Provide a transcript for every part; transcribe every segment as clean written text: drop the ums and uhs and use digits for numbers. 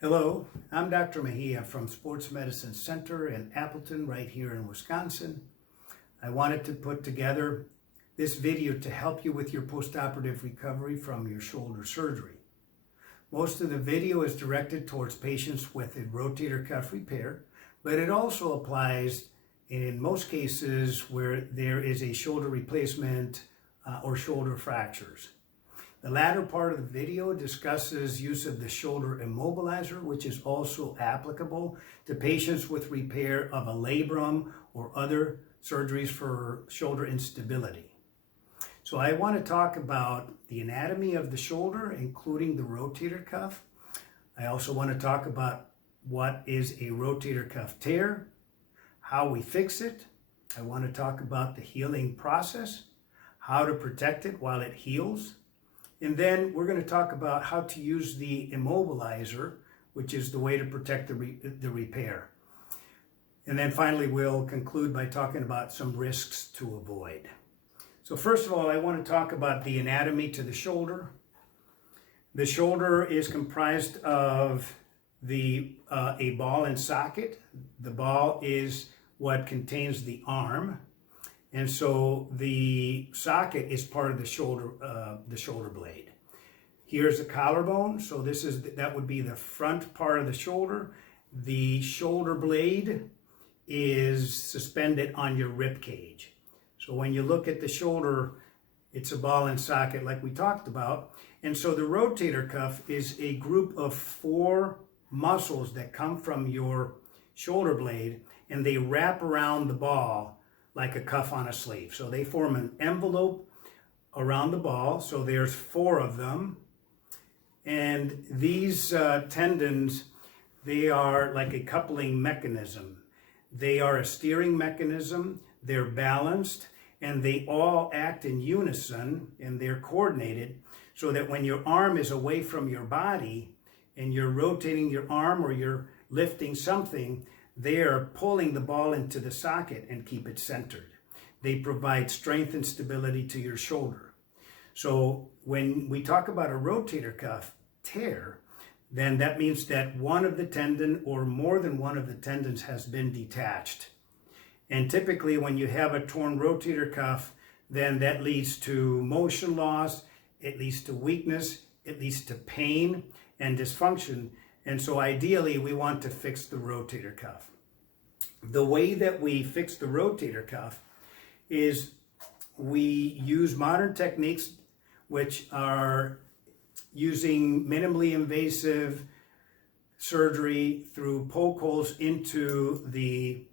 Hello, I'm Dr. Mejia from Sports Medicine Center in Appleton, right here in Wisconsin. I wanted to put together this video to help you with your postoperative recovery from your shoulder surgery. Most of the video is directed towards patients with a rotator cuff repair, but it also applies in most cases where there is a shoulder replacement or shoulder fractures. The latter part of the video discusses use of the shoulder immobilizer, which is also applicable to patients with repair of a labrum or other surgeries for shoulder instability. So I want to talk about the anatomy of the shoulder, including the rotator cuff. I also want to talk about what is a rotator cuff tear, how we fix it. I want to talk about the healing process, how to protect it while it heals. And then we're going to talk about how to use the immobilizer, which is the way to protect the repair. And then finally, we'll conclude by talking about some risks to avoid. So first of all, I want to talk about the anatomy to the shoulder. The shoulder is comprised of a ball and socket. The ball is what contains the arm. And so the socket is part of the shoulder blade. Here's the collarbone. So that would be the front part of the shoulder. The shoulder blade is suspended on your rib cage. So when you look at the shoulder, it's a ball and socket like we talked about. And so the rotator cuff is a group of 4 muscles that come from your shoulder blade, and they wrap around the ball like a cuff on a sleeve. So they form an envelope around the ball. So there's 4 of them. And these tendons, they are like a coupling mechanism. They are a steering mechanism. They're balanced, and they all act in unison, and they're coordinated so that when your arm is away from your body and you're rotating your arm or you're lifting something, they are pulling the ball into the socket and keep it centered. They provide strength and stability to your shoulder. So when we talk about a rotator cuff tear, then that means that one of the tendon or more than one of the tendons has been detached. And typically when you have a torn rotator cuff, then that leads to motion loss, it leads to weakness, it leads to pain and dysfunction. And so ideally, we want to fix the rotator cuff. The way that we fix the rotator cuff is we use modern techniques, which are using minimally invasive surgery through poke holes into the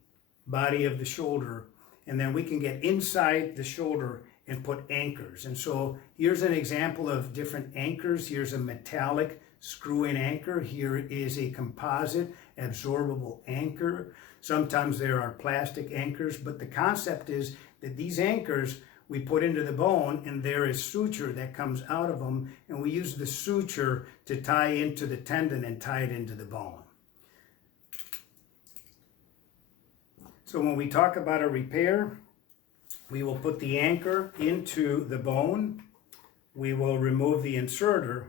body of the shoulder. And then we can get inside the shoulder and put anchors. And so here's an example of different anchors. Here's a metallic screw-in anchor. Here is a composite absorbable anchor. Sometimes there are plastic anchors, but the concept is that these anchors we put into the bone, and there is suture that comes out of them, and we use the suture to tie into the tendon and tie it into the bone. So when we talk about a repair, we will put the anchor into the bone, we will remove the inserter,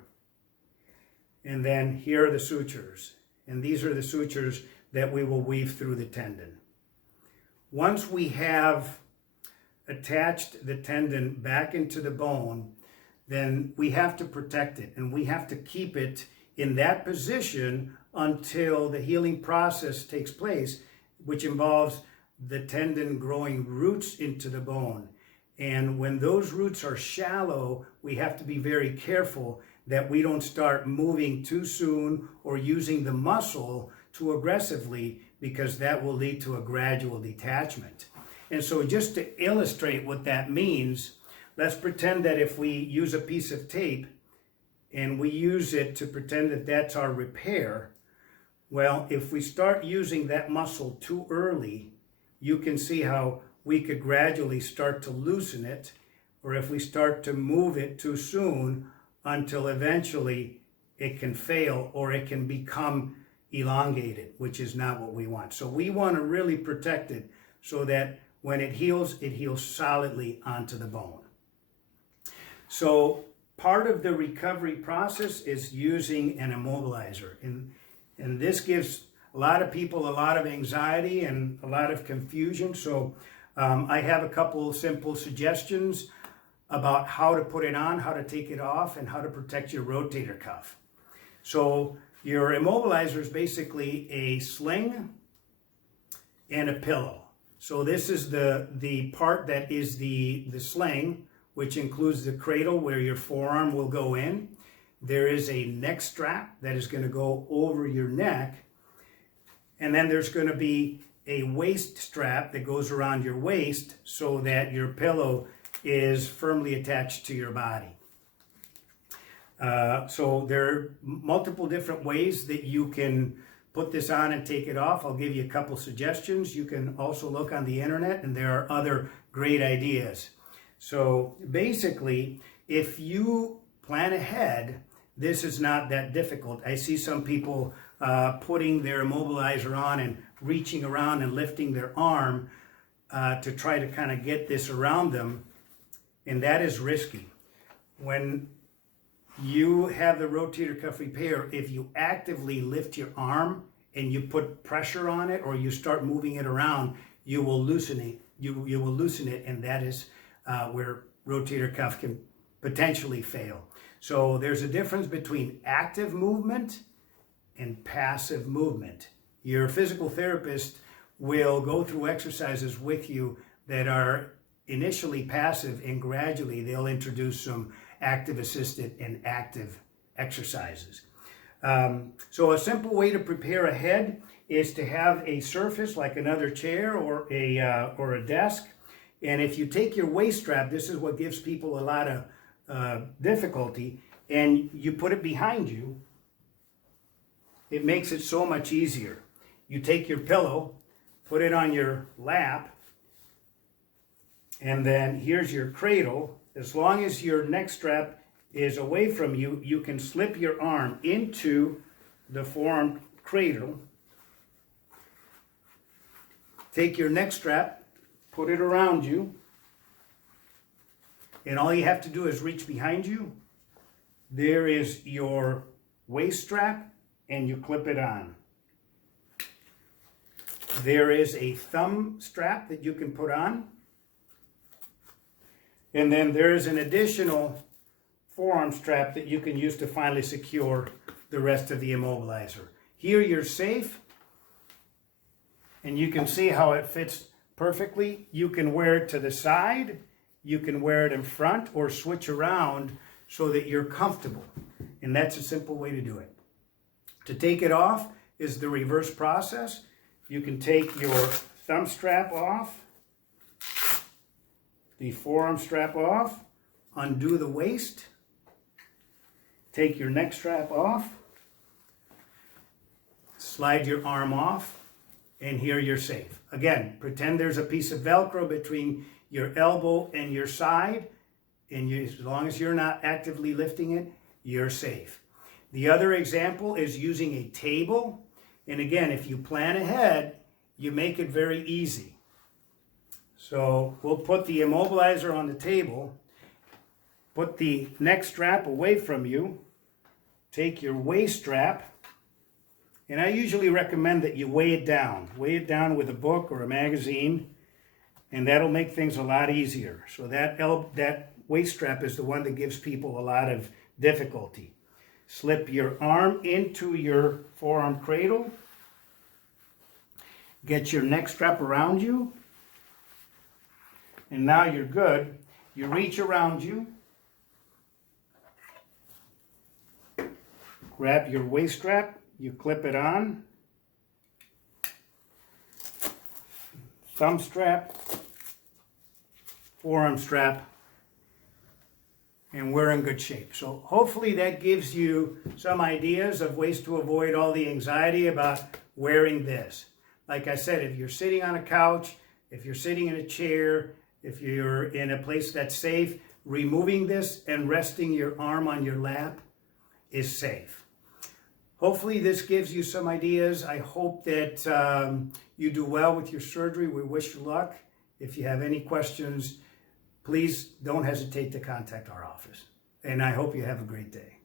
and then here are the sutures. And these are the sutures that we will weave through the tendon. Once we have attached the tendon back into the bone, then we have to protect it, and we have to keep it in that position until the healing process takes place, which involves the tendon growing roots into the bone. And when those roots are shallow, we have to be very careful that we don't start moving too soon or using the muscle too aggressively, because that will lead to a gradual detachment. And so just to illustrate what that means, let's pretend that if we use a piece of tape and we use it to pretend that that's our repair, well, if we start using that muscle too early, you can see how we could gradually start to loosen it, or if we start to move it too soon, until eventually it can fail or it can become elongated, which is not what we want. So we want to really protect it so that when it heals solidly onto the bone. So part of the recovery process is using an immobilizer. And And this gives a lot of people a lot of anxiety and a lot of confusion. So I have a couple simple suggestions about how to put it on, how to take it off, and how to protect your rotator cuff. So your immobilizer is basically a sling and a pillow. So this is the part that is the sling, which includes the cradle where your forearm will go in. There is a neck strap that is going to go over your neck. And then there's going to be a waist strap that goes around your waist so that your pillow is firmly attached to your body. So there are multiple different ways that you can put this on and take it off. I'll give you a couple suggestions. You can also look on the internet, and there are other great ideas. So basically, if you plan ahead, this is not that difficult. I see some people putting their immobilizer on and reaching around and lifting their arm to try to kind of get this around them, and that is risky. When you have the rotator cuff repair, if you actively lift your arm and you put pressure on it or you start moving it around, you will loosen it. You will loosen it, and that is where rotator cuff can potentially fail. So there's a difference between active movement and passive movement. Your physical therapist will go through exercises with you that are initially passive, and gradually they'll introduce some active assisted and active exercises. So a simple way to prepare ahead is to have a surface like another chair or a desk. And if you take your waist strap, this is what gives people a lot of difficulty, and you put it behind you, it makes it so much easier. You take your pillow, put it on your lap, and then here's your cradle. As long as your neck strap is away from you, you can slip your arm into the forearm cradle. Take your neck strap, put it around you, and all you have to do is reach behind you. There is your waist strap, and you clip it on. There is a thumb strap that you can put on. And then there is an additional forearm strap that you can use to finally secure the rest of the immobilizer. Here you're safe, and you can see how it fits perfectly. You can wear it to the side, you can wear it in front, or switch around so that you're comfortable. And that's a simple way to do it. To take it off is the reverse process. You can take your thumb strap off, the forearm strap off, undo the waist, take your neck strap off, slide your arm off, and here you're safe. Again, pretend there's a piece of Velcro between your elbow and your side, and as long as you're not actively lifting it, you're safe. The other example is using a table. And again, if you plan ahead, you make it very easy. So we'll put the immobilizer on the table, put the neck strap away from you, take your waist strap, and I usually recommend that you weigh it down. Weigh it down with a book or a magazine, and that'll make things a lot easier. So that waist strap is the one that gives people a lot of difficulty. Slip your arm into your forearm cradle. Get your neck strap around you. And now you're good. You reach around you. Grab your waist strap. You clip it on. Thumb strap. Forearm strap. And we're in good shape. So hopefully that gives you some ideas of ways to avoid all the anxiety about wearing this. Like I said, if you're sitting on a couch, if you're sitting in a chair, if you're in a place that's safe, removing this and resting your arm on your lap is safe. Hopefully this gives you some ideas. I hope that you do well with your surgery. We wish you luck. If you have any questions, please don't hesitate to contact our office. And I hope you have a great day.